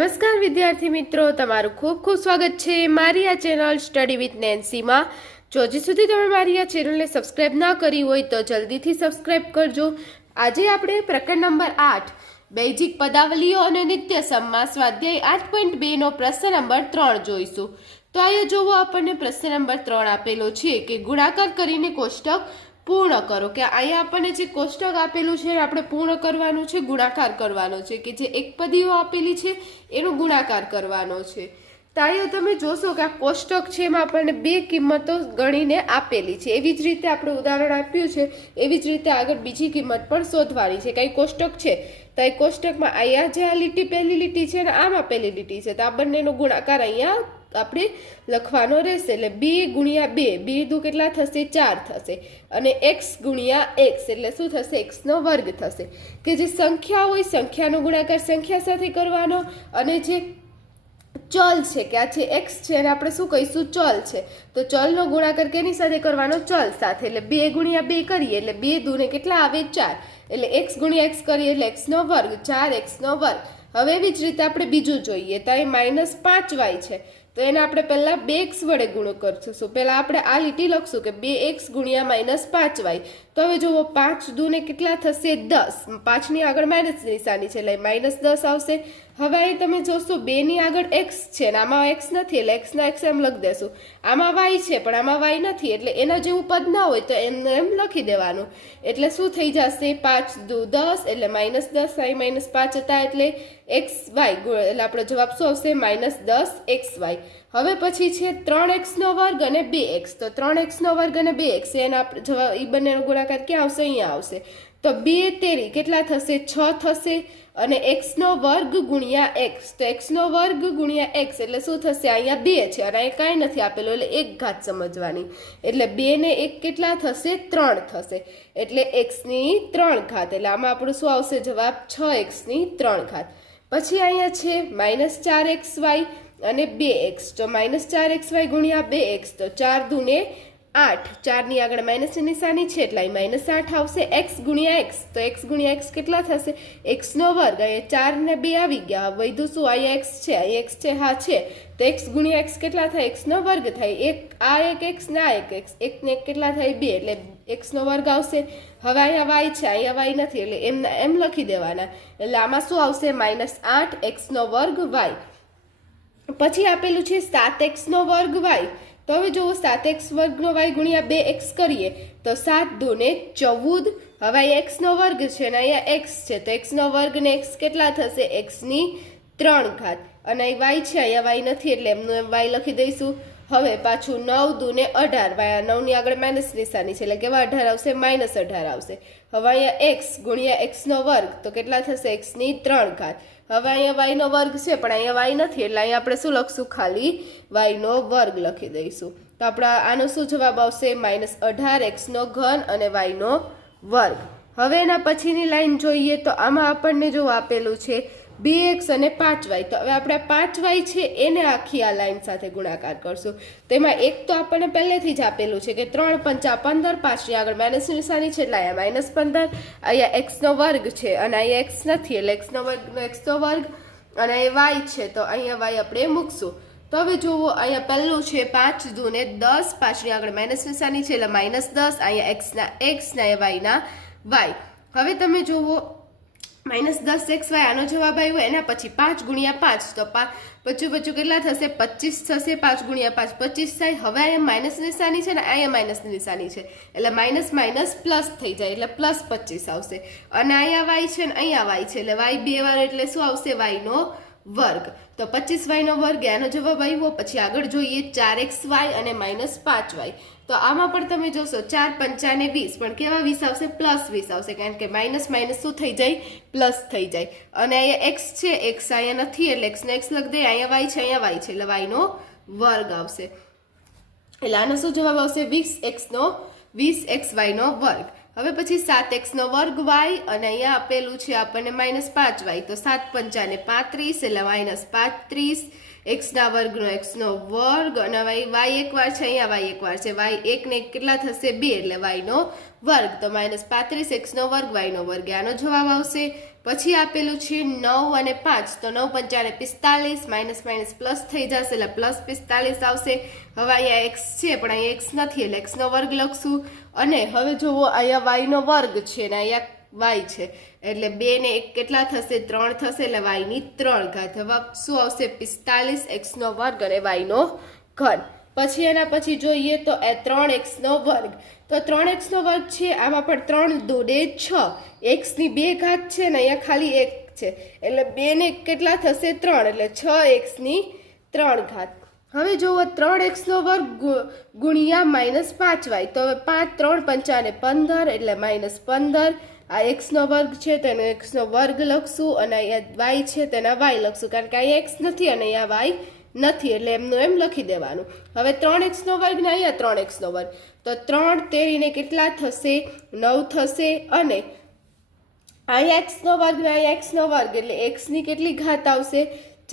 નમસ્કાર વિદ્યાર્થી મિત્રો, તમારું ખૂબ ખૂબ સ્વાગત છે મારી આ ચેનલ સ્ટડી વિથ નેન્સીમાં। જો હજી સુધી તમે મારી આ ચેનલને સબસ્ક્રાઇબ ના કરી હોય તો જલ્દીથી સબસ્ક્રાઇબ કરજો। આજે આપણે પ્રકરણ નંબર 8 બેઝિક પદાવલીઓ અને નિત્ય સમમાં સ્વાધ્યાય 8.2 નો પ્રશ્ન નંબર 3 જોઈશું। તો અહીંયા જોવો, આપણને પ્રશ્ન નંબર 3 આપેલો છે કે ગુણાકાર કરીને કોષ્ટક પૂર્ણ કરો। કે અહીંયા આપણને જે કોષ્ટક આપેલું છે આપણે પૂર્ણ કરવાનું છે, ગુણાકાર કરવાનો છે, કે જે એક પદીઓ આપેલી છે એનો ગુણાકાર કરવાનો છે। તો અહીંયા તમે જોશો કે આ કોષ્ટક છે એમાં આપણને બે કિંમતો ગણીને આપેલી છે। એવી જ રીતે આપણે ઉદાહરણ આપ્યું છે એવી જ રીતે આગળ બીજી કિંમત પણ શોધવાની છે। કઈ કોષ્ટક છે તો એ કોષ્ટકમાં અહીંયા જે આ લીટી પહેલી લીટી છે અને આમાં પહેલી લીટી છે, તો આ બંનેનો ગુણાકાર અહીંયા આપણે લખવાનો રહેશે। એટલે 2 ગુણ્યા 2, 2 દુ કેટલા થશે? 4 થશે, અને x ગુણ્યા x એટલે શું થશે? x નો વર્ગ થશે। કે જે સંખ્યા હોય સંખ્યાનો ગુણાકાર સંખ્યા સાથે કરવાનો, અને જે ચલ છે કે આ જે x છે અને આપણે શું કહીશું? ચલ છે, તો ચલનો ગુણાકાર કેની સાથે કરવાનો? ચલ સાથે। એટલે 2 ગુણ્યા 2 કરીએ એટલે 2 દુને કેટલા આવે? 4, એટલે x ગુણ્યા x કરીએ એટલે x નો વર્ગ, 4x નો વર્ગ। હવે એવી જ રીતે આપણે બીજું જોઈએ તો અહીં -5y છે, તો એને આપણે પહેલા 2x વડે ગુણો કરશું। પહેલા આપણે આ લીટી લખશું કે 2x ગુણ્યા -5y। તો હવે જુઓ, 5 દુને કેટલા થશે? 10, 5 ની આગળ માઇનસ નિશાની છે એટલે -10 આવશે। હવે અહીં તમે જોશો 2 ની આગળ x છે અને આમાં x નથી એટલે x ના x એમ લખી દેશું। આમાં y છે પણ આમાં y નથી એટલે એના જેવું પદ ના હોય તો એમને એમ લખી દેવાનું। એટલે શું થઈ જશે? 5 દુ 10 એટલે -10, અહીં -5 હતા એટલે xy, એટલે આપણો જવાબ શું આવશે? -10xy। હવે પછી છે 3x નો વર્ગ અને 2x, તો 3x નો વર્ગ અને 2x એના જવાબ એ બંનેનો ગુણાકાર ક્યાં આવશે? અહીંયા આવશે। તો 2 તેરી કેટલા થશે? 6 થશે, અને x નો વર્ગ ગુણ્યા x, તો x નો વર્ગ ગુણ્યા x એટલે શું થશે? અહીંયા 2 છે અને અહીં કાંઈ નથી આપેલું એટલે 1 ઘાત સમજવાની। એટલે 2 ને 1 કેટલા થશે? 3 થશે, એટલે x ની 3 ઘાત, એટલે આમાં આપણું શું આવશે જવાબ? 6x ની 3 ઘાત। પછી અહીંયા છે -4xy અને 2x, તો -4xy ગુણ્યા 2x, તો 4 દુને 8, 4 ની આગળ માઇનસ નિશાની છે એટલે -8 આવશે। x ગુણ્યા x, તો x ગુણ્યા x કેટલા થશે? x નો વર્ગ, અહીંયા 4 ને 2 આવી ગયા, વધુ શું? અહીંયા x છે, અહીંયા x છે, હા છે, તો x ગુણ્યા x કેટલા થાય? x નો વર્ગ થાય। આ એક x ને આ એક x, 1 ને 1 કેટલા થાય? 2, એટલે x નો વર્ગ આવશે। હવે અહીંયા y છે, અહીંયા y નથી એટલે એમ લખી દેવાના। એટલે આમાં શું આવશે? -8x નો વર્ગ y। પછી આપેલું છે 7x નો વર્ગ y, તો હવે જુઓ 7x વર્ગનો y ગુણ્યા 2x કરીએ તો 7 દુને 14, હવે અહીંયા x નો વર્ગ છે અને અહીંયા x છે, તો x નો વર્ગ ને x કેટલા થશે? x ની 3 ઘાત, અને અહીં y છે અહીંયા y નથી એટલે એમનું એમ y લખી દઈશું। હવે પાછું 9 દુને 18, 9 ની આગળ માઇનસ નિશાની છે એટલે કેવા 18 આવશે? -18 આવશે। હવે અહીંયા x ગુણ્યા x નો વર્ગ, તો કેટલા થશે? x ની 3 ઘાત। હવે અહીંયા y નો વર્ગ છે પણ અહીંયા y નથી એટલે અહીંયા આપણે શું લખશું? ખાલી y નો વર્ગ લખી દઈશું। તો આપણા આનો શું જવાબ આવશે? -18x નો ઘન અને y નો વર્ગ। હવે એના પછીની લાઈન જોઈએ તો આમાં આપણને જો આપેલું છે 2x અને 5y, તો હવે આપણે 5y છે એને આખી આ લાઈન સાથે ગુણાકાર કરશું। તેમાં એક તો આપણને પહેલેથી જ આપેલું છે કે 3 5 15, 5 ની આગળ માઇનસ નિશાની છે એટલે અહીંયા -15, અહીંયા x નો વર્ગ છે અને અહીંયા x નથી એટલે x નો વર્ગનો x નો વર્ગ, અને અહીંયા y છે તો અહીંયા y આપણે મૂકશું। તો હવે જુઓ, અહીંયા પહેલું છે 5 દુને 10, 5 ની આગળ માઇનસ નિશાની છે એટલે -10, અહીંયા x ના x ને y ના y। હવે તમે જુઓ -10xy આનો જવાબ આવ્યો, એના પછી 5 ગુણ્યા 5, તો પચું કેટલા થશે? 25 થશે, 5 ગુણ્યા 5 25 થાય। હવે અહીંયા માઇનસ નિશાની છે ને અહીંયા માઇનસ નિશાની છે એટલે માઇનસ માઇનસ પ્લસ થઈ જાય એટલે +25 આવશે, અને અહીંયા y છે ને અહીંયા y છે એટલે y 2 વાર એટલે શું આવશે? y નો વર્ગ। તો 25y નો વર્ગ આનો જવાબ આવ્યો। પછી આગળ જોઈએ 4xy અને -5y, તો આમાં પણ તમે જોશો 4 5 ને 20, પણ કેવા 20 આવશે? +20 આવશે, કારણ કે માઇનસ માઇનસ શું થઈ જાય? પ્લસ થઈ જાય। અને અહીંયા x છે, x અહીંયા નથી એટલે x નો x લખી દઈએ, અહીંયા y છે, અહીંયા y છે એટલે y નો વર્ગ આવશે। એટલે આનો શું જવાબ આવશે? 20xy નો વર્ગ। હવે પછી 7x નો વર્ગ y, અને અહીંયા આપેલું છે આપણને -5y, તો 7 5 ને 35 એટલે -35, x ના વર્ગનો x નો વર્ગ, અને y એક વાર છે, અહીંયા y એક વાર છે, y 1 ને 1 કેટલા થશે? 2 એટલે y નો વર્ગ, તો -35x નો વર્ગ y નો વર્ગ આનો જવાબ આવશે। પછી આપેલું છે 9 અને 5, તો 9 પંચાને 45, માઇનસ માઇનસ પ્લસ થઈ જશે એટલે પ્લસ 45 આવશે. હવે અહીંયા એક્સ છે પણ અહીંયા એક્સ નથી એટલે એક્સનો વર્ગ લખશું. અને હવે જુઓ અહીંયા વાયનો વર્ગ છે ને અહીંયા વાય છે એટલે 2 ને 1 કેટલા થશે? 3 થશે એટલે વાયની 3 ઘાત. હવે શું આવશે? 45 એક્સનો વર્ગ અને વાયનો ઘન. પછી એના પછી જોઈએ તો 3x નો વર્ગ, તો 3x નો વર્ગ છે આમાં પણ 3 દોડે 6, એક્સની 2 ઘાત છે ને અહીંયા ખાલી 1 છે એટલે 2 ને કેટલા થશે? 3 એટલે 6x ની 3 ઘાત. હવે જુઓ 3x નો વર્ગ ગુણ્યા -5y, તો હવે 5 3 પંચાને 15 એટલે -15. આ x નો વર્ગ છે તેનો x નો વર્ગ લખશું અને અહીંયા y છે તેના y લખશું, કારણ કે અહીંયા x નથી અને અહીંયા y નથી એટલે એમનું એમ લખી દેવાનું. હવે 3x નો વર્ગ ને અહીંયા 3x નો વર્ગ, તો 3 તેરીને કેટલા થશે? 9 થશે. અને અહીંયા x નો વર્ગ ને અહીંયા x નો વર્ગ એટલે x ની કેટલી ઘાત આવશે?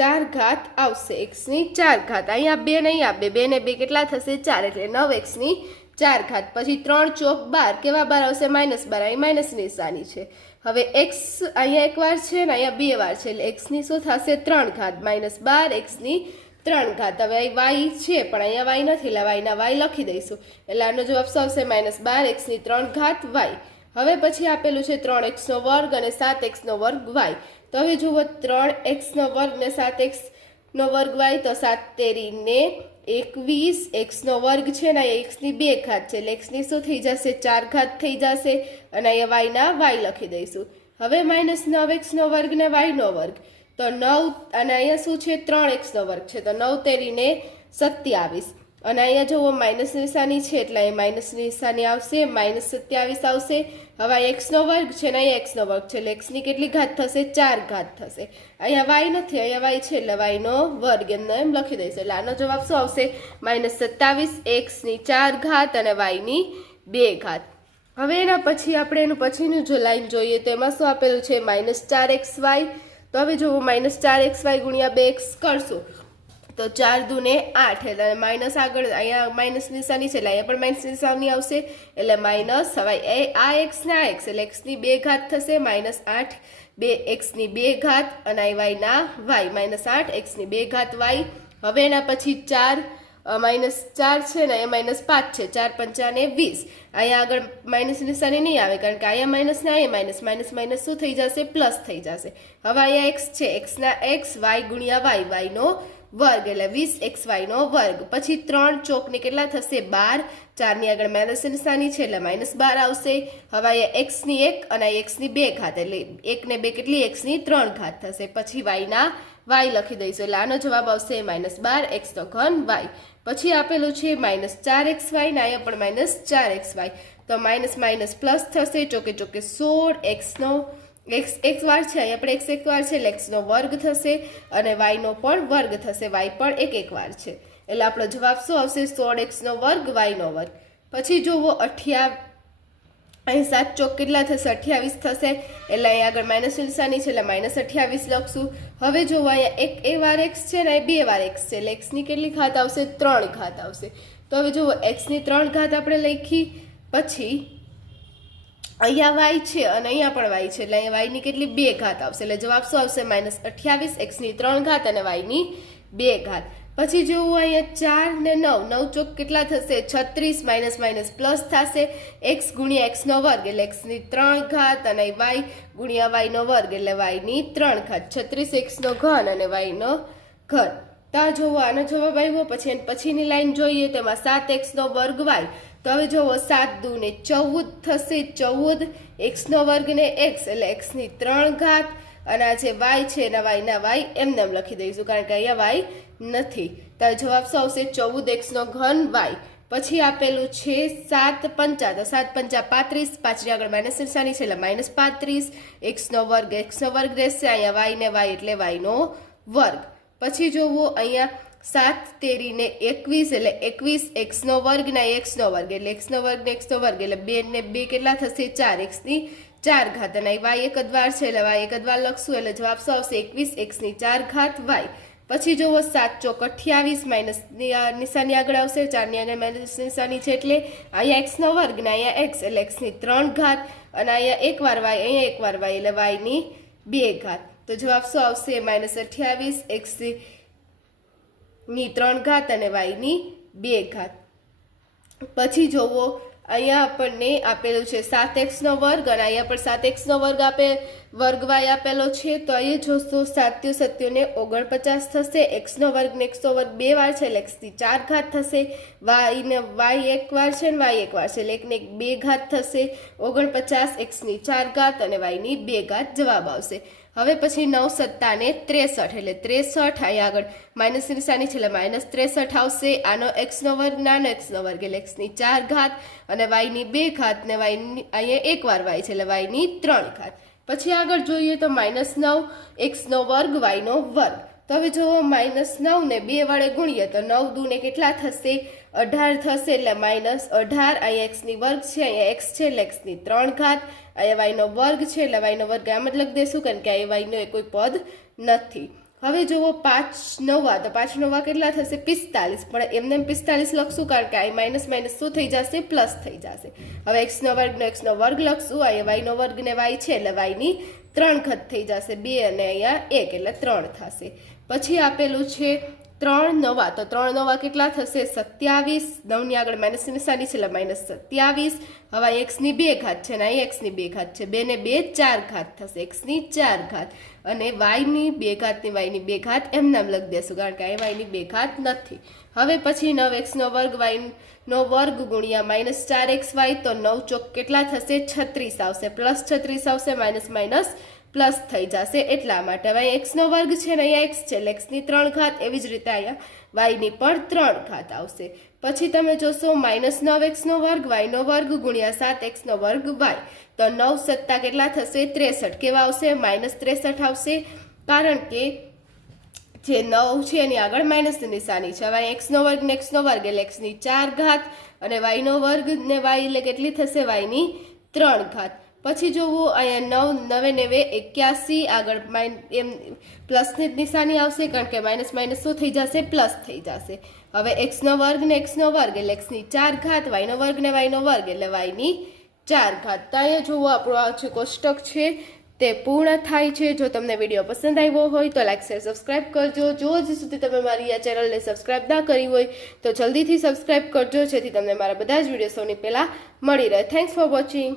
4 ઘાત આવશે. x ની 4 ઘાત. અહીંયા 2 નહીં આપે, 2 ને 2 કેટલા થશે? 4 એટલે 9x ની 4 ઘાત. પછી 3 ચોક 12, કેવા બાર આવશે? -12. અહીં માઇનસ નિશાની છે. હવે x અહીંયા એક વાર છે ને અહીંયા 2 વાર છે એટલે x ની શું થશે? 3 ઘાત -12 x ની 3 ઘાત. હવે y છે પણ અહીંયા y નથી એટલે y ના y લખી દઈશું એટલે આનો જવાબ શું આવશે? -12 x ની 3 ઘાત y. હવે પછી આપેલું છે 3x નો વર્ગ અને 7x નો વર્ગ y. તો હવે જુઓ 3x નો વર્ગ ને 7x નો વર્ગ y, તો 7 તેરીને 21, x નો વર્ગ છે ને અહીંયા x ની 2 ઘાત છે એટલે x ની શું થઈ જશે? 4 ઘાત થઈ જશે અને અહીંયા y ના y લખી દઈશું. હવે -9x નો વર્ગ ને y નો વર્ગ, તો 9 અને અહીંયા શું છે? 3x નો વર્ગ છે તો 9 તેરીને 27 અને અહીંયા જુઓ માઇનસ નિશાની છે એટલે અહીં માઇનસ નિશાની આવશે, -27 આવશે. હવે આ x નો વર્ગ છે ને અહીંયા x નો વર્ગ છે એટલે x ની કેટલી ઘાત થશે? 4 ઘાત થશે. અહીંયા y નથી, અહીંયા y છે એટલે y નો વર્ગ એમને એમ લખી દઈશું એટલે આનો જવાબ શું આવશે? -27 x ની 4 ઘાત અને y ની 2 ઘાત. હવે એના પછી આપણે એનું પછીનું જો લાઈન જોઈએ તો એમાં શું આપેલું છે? -4xy. તો હવે જુઓ -4xy ગુણ્યા 2x કરશું તો 4 દૂને 8 એટલે માઇનસ આગળ અહીંયા માઇનસ નિશાની છે એટલે અહીંયા પણ માઇનસ નિશાની આવશે એટલે માઇનસ. હવે આ x ને આ x એટલે x ની 2 ઘાત થશે, -8 2x ની 2 ઘાત અને y ના y -8 x ની 2 ઘાત y. હવે એના પછી 4 -4 છે ને અહીંયા -5 છે, 4 પંચાને 20. અહીંયા આગળ માઇનસ નિશાની નહીં આવે કારણ કે અહીંયા માઇનસ ને અહીંયા માઇનસ માઇનસ શું થઈ જશે? પ્લસ થઈ જશે. હવે અહીંયા x છે, x ના x, y ગુણ્યા y નો વર્ગ એટલે 20xy નો વર્ગ. પછી 3 ચોકની કેટલા થશે? 12, 4 ની આગળ માઇનસ નિશાની છે એટલે -12 આવશે. હવે અહીંયા x ની 1 અને x ની 2 ઘાત એટલે 1 ને 2 કેટલી? x ની 3 ઘાત થશે. પછી y ના y લખી દઈશું એટલે આનો જવાબ આવશે -12 x નો ઘન y. પછી આપેલું છે -4xy ને અહીંયા પણ -4xy, તો માઇનસ માઇનસ પ્લસ થશે, ચોકે ચોકે 16x નો x એક વાર છે અહીંયા પણ x એક વાર છે એટલે x નો વર્ગ થશે અને y નો પણ વર્ગ થશે, y પણ એક વાર છે એટલે આપણો જવાબ શું આવશે? 16x નો વર્ગ y નો વર્ગ. પછી જુઓ 28, અહીં 7 ચોક કેટલા થશે? 28 થશે એટલે અહીંયા આગળ માઇનસ નિશાની છે એટલે -28 લખશું. હવે જુઓ અહીંયા એક એ વાર x છે ને 2 વાર x છે એટલે x ની કેટલી ઘાત આવશે? 3 ઘાત આવશે. તો હવે જુઓ x ની 3 ઘાત આપણે લખી, પછી અહીંયા y છે અને અહીંયા પણ y છે એટલે અહીંયા y ની કેટલી? 2 ઘાત આવશે એટલે જવાબ શું આવશે? -28 x ની 3 ઘાત અને y ની 2 ઘાત. પછી જુઓ અહીંયા 4 ને 9, 9 ચોક કેટલા થશે? 36, માઇનસ માઇનસ પ્લસ થશે, x ગુણ્યા x નો વર્ગ એટલે x ની 3 ઘાત અને y ગુણ્યા y નો વર્ગ એટલે y ની 3 ઘાત. 36x નો ઘન અને y નો ઘન. તા જુઓ આનો જવાબ આવ્યો. પછી પછીની લાઈન જોઈએ તેમાં 7x નો વર્ગ y, તો હવે જુઓ 7 દૂને 14 થશે, 14 x નો વર્ગ ને x એટલે x ની 3 ઘાત અને આ જે y છે એના y ના y એમને એમ લખી દઈશું કારણ કે અહીંયા y નથી. તો જવાબ શું આવશે? 14x નો ઘન y. પછી આપેલું છે 7 પંચા, તો 7 પંચા 35, 5 ની આગળ માઇનસ નિશાની છે એટલે -35, x નો વર્ગ રહેશે, અહીંયા y ને y એટલે y નો વર્ગ. પછી જોવો અહીંયા 7 તેરીને 21 એટલે 21 x નો વર્ગ ના x નો વર્ગ એટલે x નો વર્ગ ને x નો વર્ગ એટલે 2 ને 2 કેટલા થશે? 4, x ની 4 ઘાત અને y એક જ વાર છે એટલે y એક જ વાર લખશું એટલે જવાબ શું આવશે? 21 x ની 4 ઘાત y. પછી જોવો 7 ચોક 28, માઇનસ નિશાની આગળ આવશે, 4 ની આગળ માઇનસ નિશાની છે એટલે અહીંયા x નો વર્ગ ને અહીંયા x એટલે x ની 3 ઘાત અને અહીંયા એક વાર y, અહીંયા એક વાર y એટલે y ની 2 ઘાત. તો જવાબ શું આવશે? -28 x ની 3 ઘાત અને y ની 2 ઘાત. પછી જોવો અહીંયા આપણને આપેલું છે 7x નો વર્ગ અને અહીંયા પણ 7x નો વર્ગ y આપેલો છે. તો અહીંયા જોશો 7 સત્યોને 49 થશે. x નો વર્ગ ને x નો વર્ગ 2 વાર છે એટલે x ની 4 ઘાત થશે. y ને y એક વાર છે ને y એક વાર છે એટલે 1 ને 2 ઘાત થશે. 49 x ની 4 ઘાત અને y ની 2 ઘાત જવાબ આવશે. હવે પછી 9 સત્તાને 63 એટલે 63 અહીંયા આગળ માઇનસ નિશાની છે એટલે -63 આવશે. આનો x નો વર્ગ નાનો x નો વર્ગ એટલે x ની 4 ઘાત અને y ની 2 ઘાત ને y ની અહીંયા એક વાર y છે એટલે y ની 3 ઘાત. પછી આગળ જોઈએ તો -9 x નો વર્ગ y નો વર્ગ. તો હવે જો -9 ને 2 વડે ગુણીએ તો 9 દૂને કેટલા થશે? 18 થશે એટલે -18. અહીંયા x ની વર્ગ છે અહીંયા x છે એટલે x ની 3 ઘાત. અહીંયા y નો વર્ગ છે એટલે y નો વર્ગ આમ જ લખી દેશું કારણ કે અહીંયા y નો કોઈ પદ નથી. હવે જુઓ 5 9 તો 5 9 કેટલા થશે? 45. પણ એમને 45 લખશું કારણ કે અહીં માઇનસ શું થઈ જશે? પ્લસ થઈ જશે. હવે x નો વર્ગ નો x નો વર્ગ લખશું. અહીંયા y નો વર્ગ ને y છે એટલે y ની 3 ઘાત થઈ જશે. 2 અને અહીંયા 1 એટલે 3 થશે. પછી આપેલું છે 3 9 તો 3 9 કેટલા થશે? 27. 9 ની આગળ માઇનસ નિશાની છે એટલે -27. હવે x ની 2 ઘાત છે ને અહીં x ની 2 ઘાત છે. 2 ને 2 4 ઘાત થશે. x ની 4 ઘાત અને y ની 2 ઘાત ની y ની 2 ઘાત એમ નામ લખી દેશું કારણ કે અહીં y ની 2 ઘાત નથી. હવે પછી 9x નો વર્ગ y નો વર્ગ ગુણ્યા -4xy તો 9 ચોક કેટલા થશે? 36 આવશે. +36 આવશે માઇનસ પ્લસ થઈ જશે એટલા માટે. હવે x નો વર્ગ છે ને અહીંયા x છે એટલે x ની 3 ઘાત. એવી જ રીતે અહીંયા y ની પણ 3 ઘાત આવશે. પછી તમે જોશો -9x નો વર્ગ y નો વર્ગ ગુણ્યા 7x નો વર્ગ y તો 9 સત્તા કેટલા થશે? 63. કેવા આવશે? -63 આવશે કારણ કે જે 9 છે એની આગળ માઇનસ નિશાની છે. હવે x નો વર્ગ ને x નો વર્ગ એટલે x ની 4 ઘાત અને y નો વર્ગ ને y એટલે કેટલી થશે? y ની 3 ઘાત. પછી જોવું અહીંયા 9 9 81 આગળ એમ પ્લસની નિશાની આવશે કારણ કે માઇનસ શું થઈ જશે? પ્લસ થઈ જશે. હવે x નો વર્ગ ને x નો વર્ગ એટલે x ની 4 ઘાત y નો વર્ગ ને y નો વર્ગ એટલે y ની 4 ઘાત. તો અહીંયા જોવું આપણું આ જે કોષ્ટક છે તે પૂર્ણ થાય છે. જો તમને વિડીયો પસંદ આવ્યો હોય તો લાઈક શેર સબસ્ક્રાઈબ કરજો. જો હજી સુધી તમે મારી આ ચેનલને સબસ્ક્રાઈબ ના કરી હોય તો જલ્દીથી સબસ્ક્રાઈબ કરજો જેથી તમને મારા બધા જ વિડીયો સૌની પહેલાં મળી રહે. Thanks for watching.